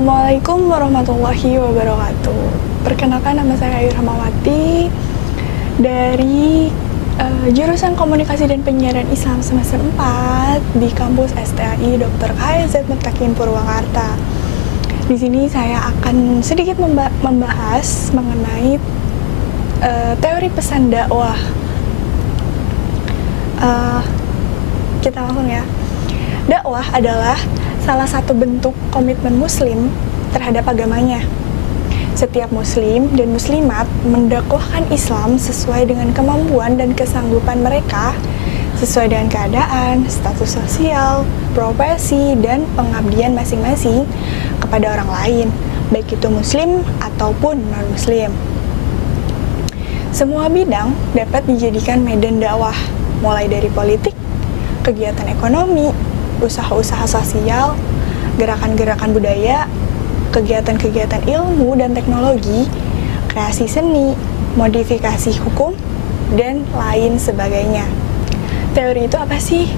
Assalamualaikum warahmatullahi wabarakatuh. Perkenalkan, nama saya Ayu Rahmawati dari jurusan Komunikasi dan Penyiaran Islam semester 4 di kampus STAI Dr. KZ Mutakin Purwakarta. Di sini saya akan sedikit membahas mengenai teori pesan dakwah. Kita langsung ya. Dakwah adalah salah satu bentuk komitmen muslim terhadap agamanya. Setiap muslim dan muslimat mendakwahkan Islam sesuai dengan kemampuan dan kesanggupan mereka, sesuai dengan keadaan, status sosial, profesi, dan pengabdian masing-masing kepada orang lain, baik itu muslim ataupun non-muslim. Semua bidang dapat dijadikan medan dakwah, mulai dari politik, kegiatan ekonomi, usaha-usaha sosial, gerakan-gerakan budaya, kegiatan-kegiatan ilmu dan teknologi, kreasi seni, modifikasi hukum, dan lain sebagainya. Teori itu apa sih?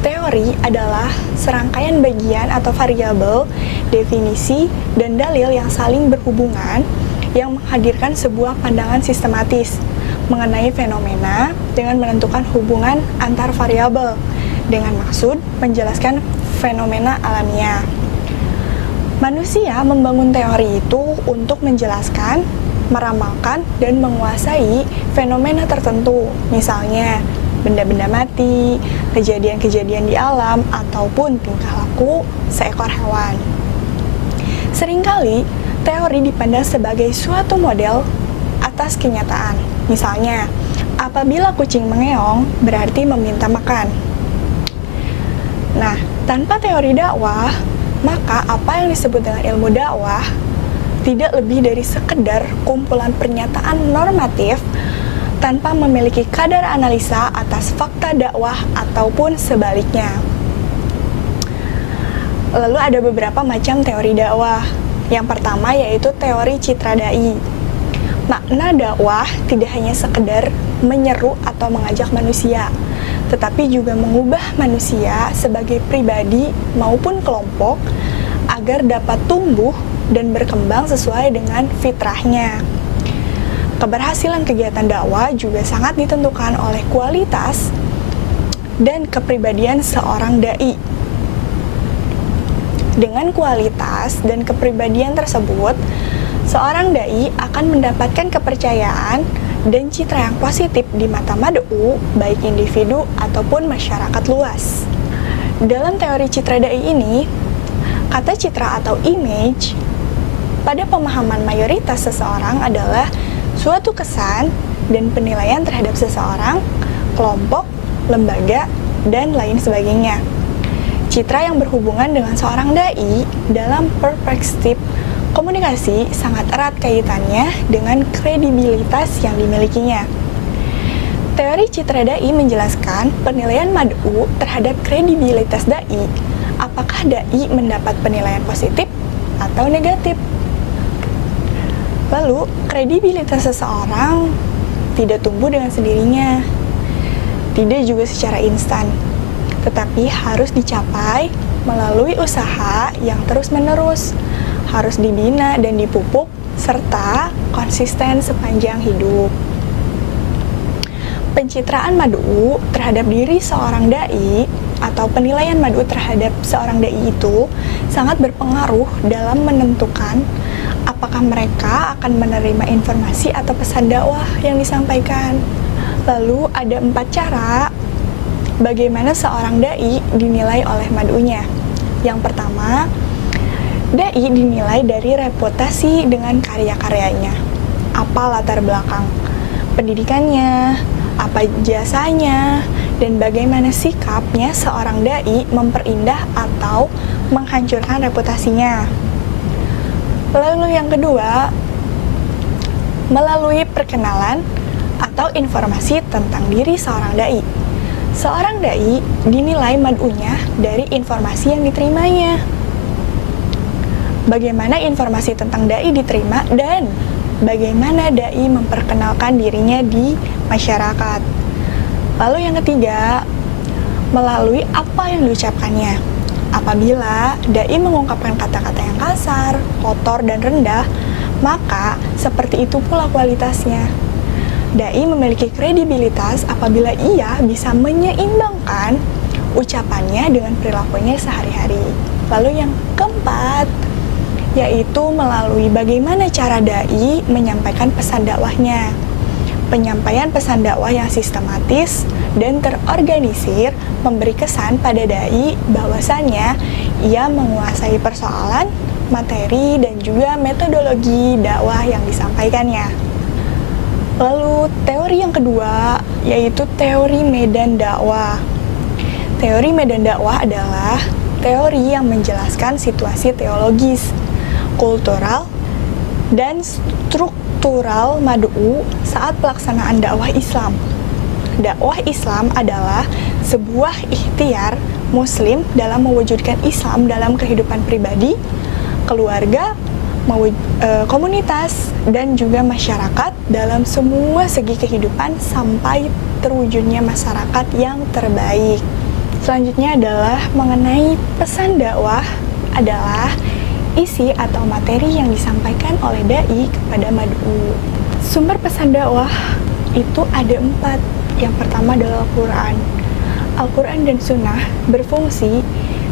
Teori adalah serangkaian bagian atau variabel, definisi, dan dalil yang saling berhubungan yang menghadirkan sebuah pandangan sistematis mengenai fenomena dengan menentukan hubungan antar variabel dengan maksud menjelaskan fenomena alamiah. Manusia membangun teori itu untuk menjelaskan, meramalkan, dan menguasai fenomena tertentu, misalnya benda-benda mati, kejadian-kejadian di alam, ataupun tingkah laku seekor hewan. Seringkali, teori dipandang sebagai suatu model atas kenyataan. Misalnya, apabila kucing mengeong, berarti meminta makan. Nah, tanpa teori dakwah, maka apa yang disebut dengan ilmu dakwah tidak lebih dari sekedar kumpulan pernyataan normatif tanpa memiliki kadar analisa atas fakta dakwah ataupun sebaliknya. Lalu ada beberapa macam teori dakwah. Yang pertama yaitu teori citra dai. Makna dakwah tidak hanya sekedar menyeru atau mengajak manusia, tetapi juga mengubah manusia sebagai pribadi maupun kelompok agar dapat tumbuh dan berkembang sesuai dengan fitrahnya. Keberhasilan kegiatan dakwah juga sangat ditentukan oleh kualitas dan kepribadian seorang dai. Dengan kualitas dan kepribadian tersebut, seorang dai akan mendapatkan kepercayaan dan citra yang positif di mata mad'u, baik individu ataupun masyarakat luas. Dalam teori citra dai ini, kata citra atau image pada pemahaman mayoritas seseorang adalah suatu kesan dan penilaian terhadap seseorang, kelompok, lembaga, dan lain sebagainya. Citra yang berhubungan dengan seorang dai dalam perspektif komunikasi sangat erat kaitannya dengan kredibilitas yang dimilikinya. Teori citra dai menjelaskan penilaian mad'u terhadap kredibilitas dai. Apakah dai mendapat penilaian positif atau negatif? Lalu, kredibilitas seseorang tidak tumbuh dengan sendirinya, tidak juga secara instan, tetapi harus dicapai melalui usaha yang terus-menerus, harus dibina dan dipupuk, serta konsisten sepanjang hidup. Pencitraan mad'u terhadap diri seorang dai atau penilaian mad'u terhadap seorang dai itu sangat berpengaruh dalam menentukan apakah mereka akan menerima informasi atau pesan dakwah yang disampaikan. Lalu ada 4 cara bagaimana seorang dai dinilai oleh mad'unya. Yang pertama, dai dinilai dari reputasi dengan karya-karyanya. Apa latar belakang pendidikannya, apa jasanya, dan bagaimana sikapnya seorang dai memperindah atau menghancurkan reputasinya. Lalu yang kedua, melalui perkenalan atau informasi tentang diri seorang dai. Seorang dai dinilai mad'unya dari informasi yang diterimanya. Bagaimana informasi tentang dai diterima dan bagaimana dai memperkenalkan dirinya di masyarakat. Lalu yang ketiga, melalui apa yang diucapkannya. Apabila dai mengungkapkan kata-kata yang kasar, kotor, dan rendah, maka seperti itu pula kualitasnya. Dai memiliki kredibilitas apabila ia bisa menyeimbangkan ucapannya dengan perilakunya sehari-hari. Lalu yang keempat, yaitu melalui bagaimana cara dai menyampaikan pesan dakwahnya. Penyampaian pesan dakwah yang sistematis dan terorganisir memberi kesan pada dai bahwasannya ia menguasai persoalan, materi, dan juga metodologi dakwah yang disampaikannya. Lalu teori yang kedua yaitu teori medan dakwah. Teori medan dakwah adalah teori yang menjelaskan situasi teologis, kultural, dan struktural mad'u saat pelaksanaan dakwah Islam. Dakwah Islam adalah sebuah ikhtiar Muslim dalam mewujudkan Islam dalam kehidupan pribadi, keluarga, komunitas, dan juga masyarakat dalam semua segi kehidupan sampai terwujudnya masyarakat yang terbaik. Selanjutnya adalah mengenai pesan dakwah adalah isi atau materi yang disampaikan oleh dai kepada mad'u. Sumber pesan dakwah itu ada 4. Yang pertama adalah Al-Quran. Al-Quran dan Sunnah berfungsi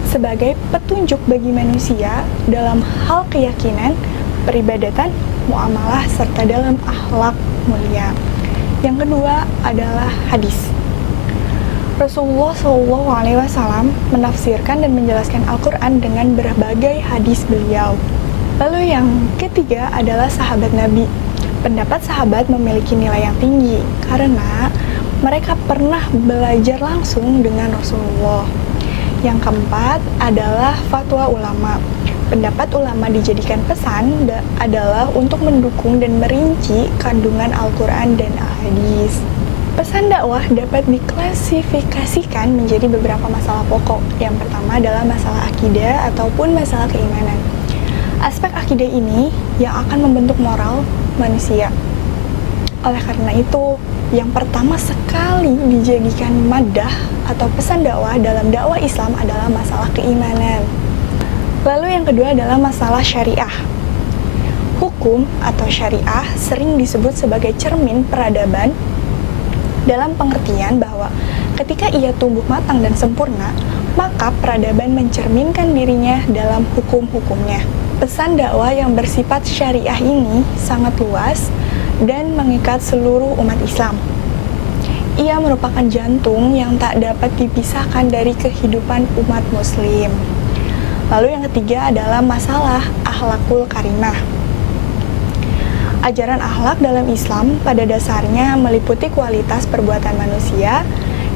sebagai petunjuk bagi manusia dalam hal keyakinan, peribadatan, muamalah, serta dalam akhlak mulia. Yang kedua adalah hadis. Rasulullah SAW menafsirkan dan menjelaskan Al-Quran dengan berbagai hadis beliau. Lalu yang ketiga adalah sahabat Nabi. Pendapat sahabat memiliki nilai yang tinggi karena mereka pernah belajar langsung dengan Rasulullah. Yang keempat adalah fatwa ulama. Pendapat ulama dijadikan pesan adalah untuk mendukung dan merinci kandungan Al-Quran dan Al-Hadis. Pesan dakwah dapat diklasifikasikan menjadi beberapa masalah pokok. Yang pertama adalah masalah akidah ataupun masalah keimanan. Aspek akidah ini yang akan membentuk moral manusia. Oleh karena itu, yang pertama sekali dijadikan madah atau pesan dakwah dalam dakwah Islam adalah masalah keimanan. Lalu yang kedua adalah masalah syariah. Hukum atau syariah sering disebut sebagai cermin peradaban dalam pengertian bahwa ketika ia tumbuh matang dan sempurna, maka peradaban mencerminkan dirinya dalam hukum-hukumnya. Pesan dakwah yang bersifat syariah ini sangat luas dan mengikat seluruh umat Islam. Ia merupakan jantung yang tak dapat dipisahkan dari kehidupan umat Muslim. Lalu yang ketiga adalah masalah akhlakul karimah. Ajaran akhlak dalam Islam pada dasarnya meliputi kualitas perbuatan manusia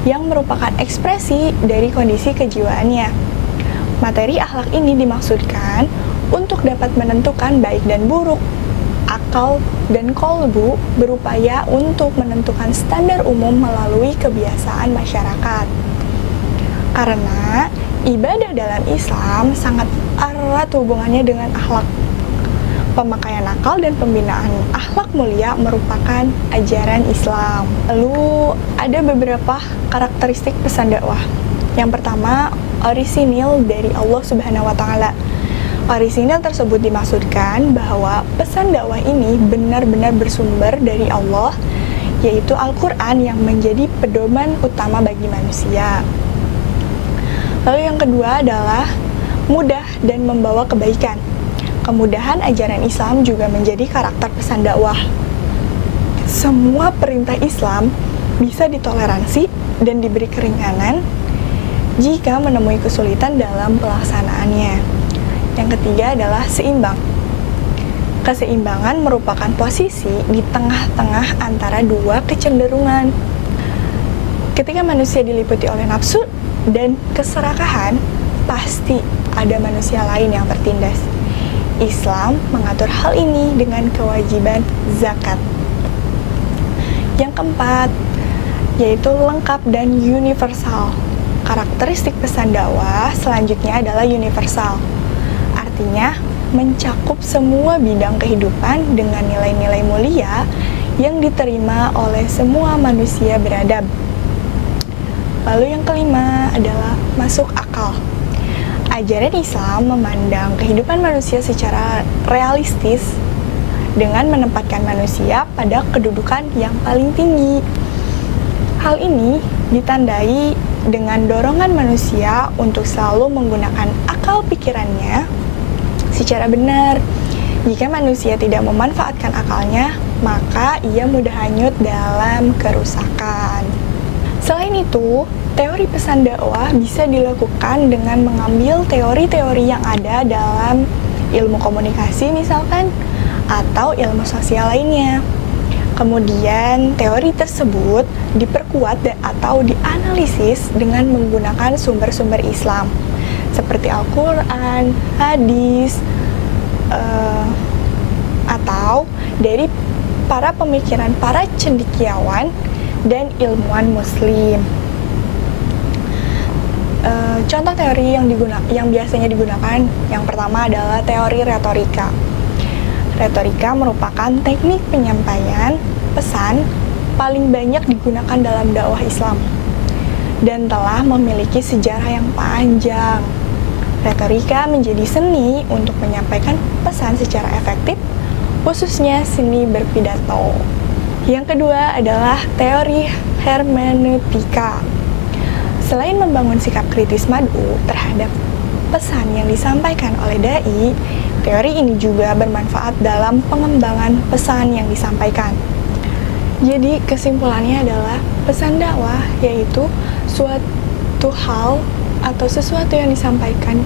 yang merupakan ekspresi dari kondisi kejiwaannya. Materi akhlak ini dimaksudkan untuk dapat menentukan baik dan buruk. Akal dan kolbu berupaya untuk menentukan standar umum melalui kebiasaan masyarakat. Karena ibadah dalam Islam sangat erat hubungannya dengan akhlak. Pemakaian akal dan pembinaan akhlak mulia merupakan ajaran Islam. Lalu ada beberapa karakteristik pesan dakwah. Yang pertama, orisinil dari Allah Subhanahu wa Ta'ala. Orisinil tersebut dimaksudkan bahwa pesan dakwah ini benar-benar bersumber dari Allah, yaitu Al-Quran yang menjadi pedoman utama bagi manusia. Lalu yang kedua adalah mudah dan membawa kebaikan. Kemudahan ajaran Islam juga menjadi karakter pesan dakwah. Semua perintah Islam bisa ditoleransi dan diberi keringanan jika menemui kesulitan dalam pelaksanaannya. Yang ketiga adalah seimbang. Keseimbangan merupakan posisi di tengah-tengah antara dua kecenderungan. Ketika manusia diliputi oleh nafsu dan keserakahan, pasti ada manusia lain yang tertindas. Islam mengatur hal ini dengan kewajiban zakat. Yang keempat, yaitu lengkap dan universal. Karakteristik pesan dakwah selanjutnya adalah universal. Artinya, mencakup semua bidang kehidupan dengan nilai-nilai mulia yang diterima oleh semua manusia beradab. Lalu yang kelima adalah masuk akal. Ajaran Islam memandang kehidupan manusia secara realistis dengan menempatkan manusia pada kedudukan yang paling tinggi. Hal ini ditandai dengan dorongan manusia untuk selalu menggunakan akal pikirannya secara benar. Jika manusia tidak memanfaatkan akalnya, maka ia mudah hanyut dalam kerusakan. Selain itu, teori pesan dakwah bisa dilakukan dengan mengambil teori-teori yang ada dalam ilmu komunikasi misalkan, atau ilmu sosial lainnya. Kemudian, teori tersebut diperkuat atau dianalisis dengan menggunakan sumber-sumber Islam, seperti Al-Quran, hadis, atau dari para pemikiran para cendekiawan dan ilmuwan muslim. Contoh teori yang biasanya digunakan, yang pertama adalah teori retorika. Retorika merupakan teknik penyampaian pesan paling banyak digunakan dalam dakwah Islam dan telah memiliki sejarah yang panjang. Retorika menjadi seni untuk menyampaikan pesan secara efektif, khususnya seni berpidato. Yang kedua adalah teori hermeneutika. Selain membangun sikap kritis mad'u terhadap pesan yang disampaikan oleh dai, teori ini juga bermanfaat dalam pengembangan pesan yang disampaikan. Jadi kesimpulannya adalah pesan dakwah yaitu suatu hal atau sesuatu yang disampaikan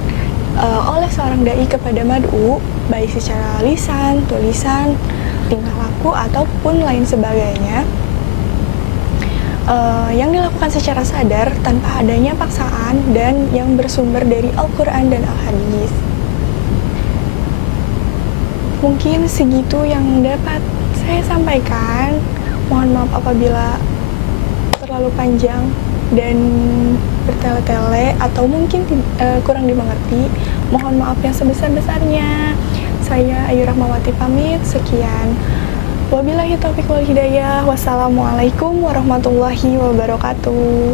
oleh seorang dai kepada mad'u, baik secara lisan, tulisan, tingkah laku ataupun lain sebagainya, yang dilakukan secara sadar tanpa adanya paksaan dan yang bersumber dari Al-Quran dan Al-Hadis. Mungkin segitu yang dapat saya sampaikan. Mohon maaf apabila terlalu panjang dan bertele-tele atau mungkin kurang dimengerti. Mohon maaf yang sebesar-besarnya. Saya Ayu Rahmawati pamit. Sekian. Wabillahi taufiq wal hidayah. Wassalamualaikum warahmatullahi wabarakatuh.